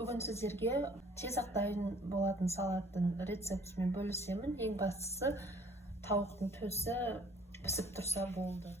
Бүгін сіздерге тез-ақ дайын болатын салаттың рецептімен бөлісемін. Ең бастысы тауықтың төсі пісіп тұрса болды.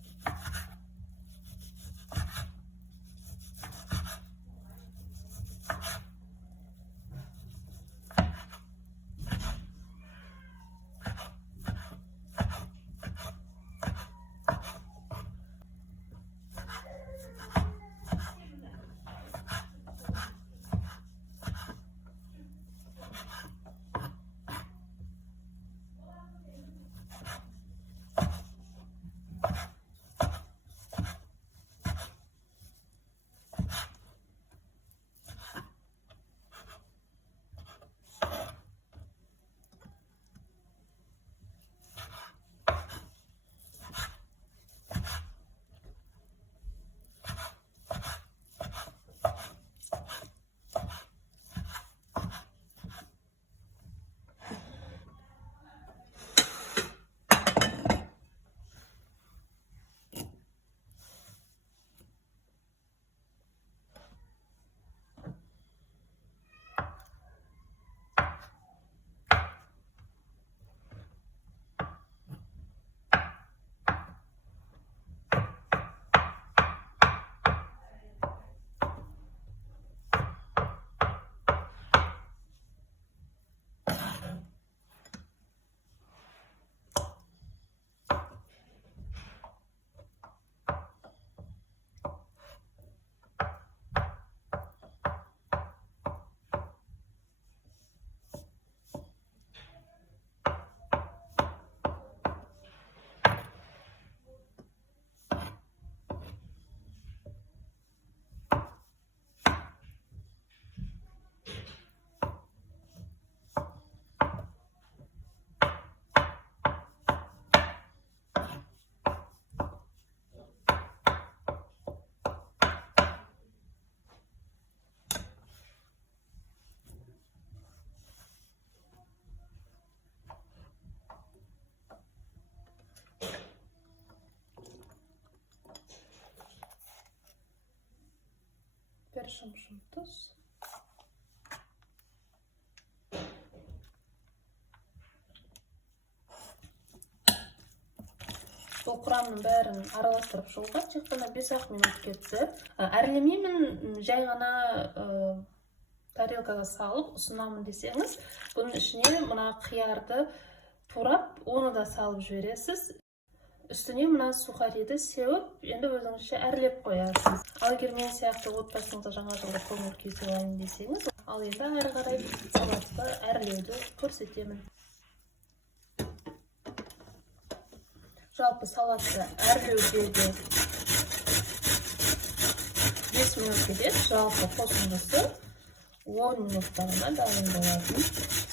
Bir şımşım tuz. Бұл құрамның бәрін араластырып шығуға тек қана 5-ақ минут кетті. Әрлемеймін, жай ғана тарелкаға салып ұсынамын десеңіз, бұның ішіне мына қиярды турап, оны да салып жібересіз. Үстіне мына сухариді сеуіп, енді өзіңізше әрлеп қоясыз. Ал егер мен сияқты отбасыңызға жаңа жылда көңіл күй сыйлайын десеңіз, ал енді әрі қарай салатты әрлеуді көрсетемін. Жалпы салатты әрлеуге де 5 минут кетеді. Жалпы қосындысы 10 минуттарына дайын болатын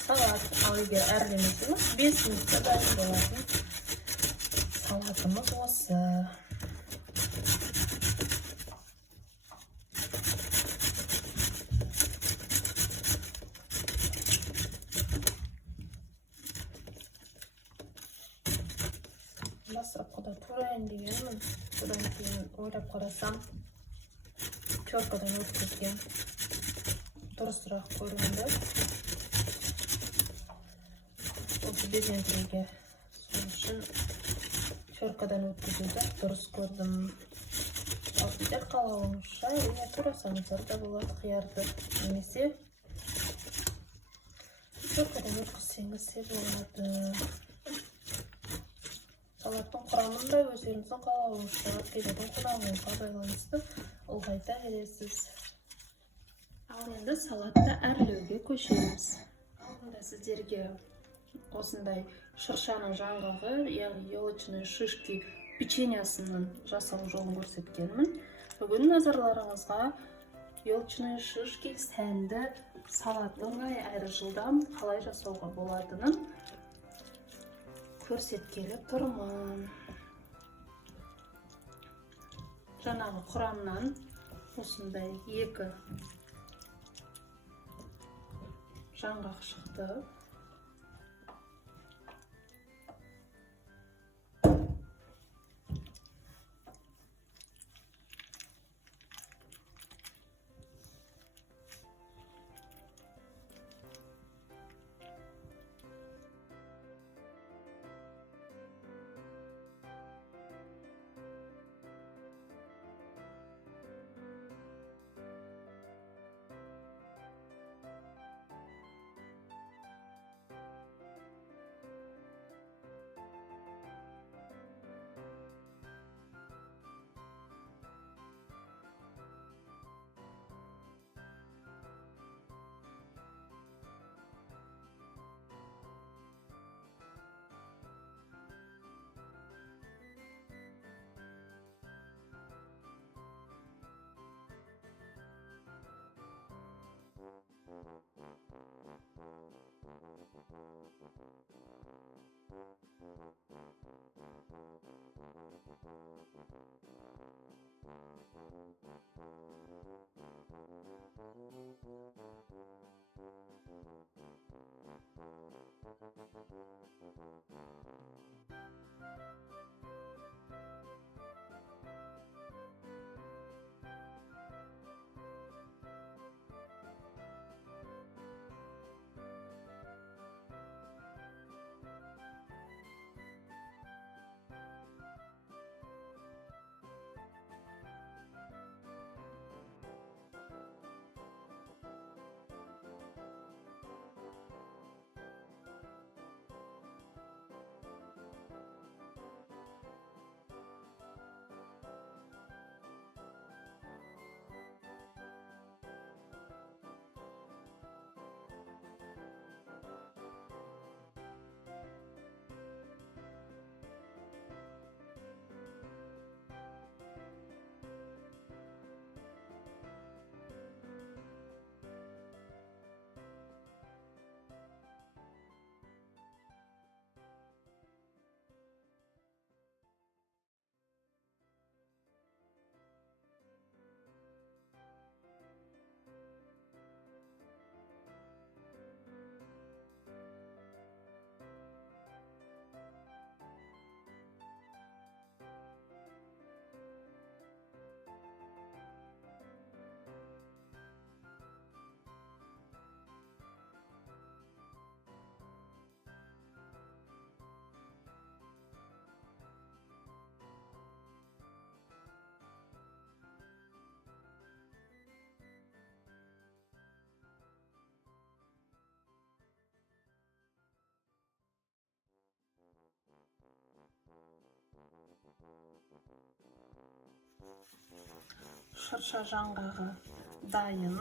салат. Ал егер әрлемесеңіз 5 минутта дайын болатын салатымыз осы. Масырапқа турайын дегенмін. Одан кейін ойлап қарасам, теркадан өткізген дұрысырақ көрінді. Осы безендіруге сол үшін теркадан өткізуді дұрыс көрдім. Ал сіздер қалауыңызша әрине турасаңыздар да болады, қиярды немесе теркадан өткізсеңіз де болады. Салаттың құрамын да өздеріңіздің қалауыңызша келетін құрамыңызға байланысты ұлғайта бересіз. Ал енді салатты әрлеуге көшеміз. Алдында сіздерге осындай шыршаның жаңғағы, яғни елочные шишки печеньясының жасау жолын көрсеткенмін. Бүгін назарларыңызға елочные шишки сәнді салаттың әрі жылдам қалай жасауға болатынын көрсеткелі тұрмын. Жаңағы құрамнан осындай 2 жаңғақ шықты. Шырша жаңғағы дайын.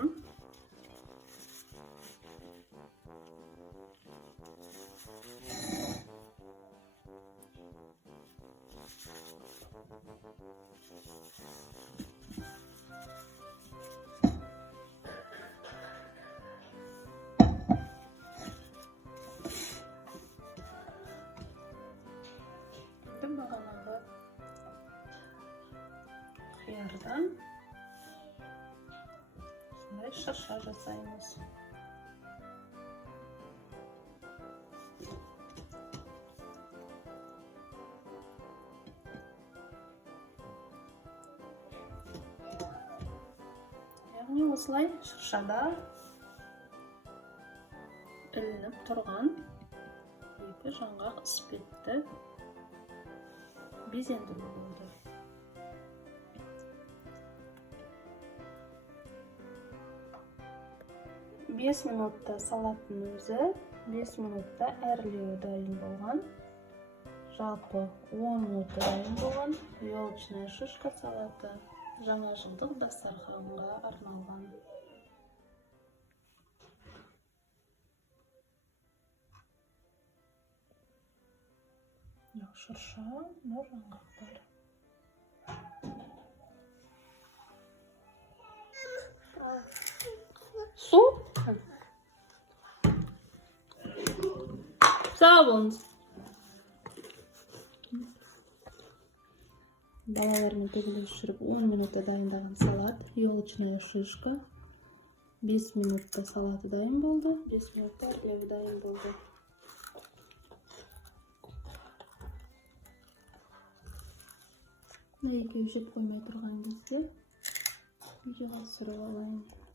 Бағанағы қиярдан сондай шырша жасаймыз. Яғни осылай шыршада ілініп тұрған екі жаңғақ іспетті безендіру болды. Бес минутта салаттың өзі, 5 минутта әрлеуі дайын болған. Жалпы 10 минутта дайын болған елочная шишка салаты жаңа жылдық дастарханға арналған. Шырша, жаңғақтар. Су? Sağ olun. Балалармен төбелесіп 10 минутта дайындаған салат, елочная шишка. 5 минутта салаты дайын болды, 5 минутта әрлеуі дайын болды. Екеуі жеп қоймай тұрған кезде видеоға түсіріп алайын.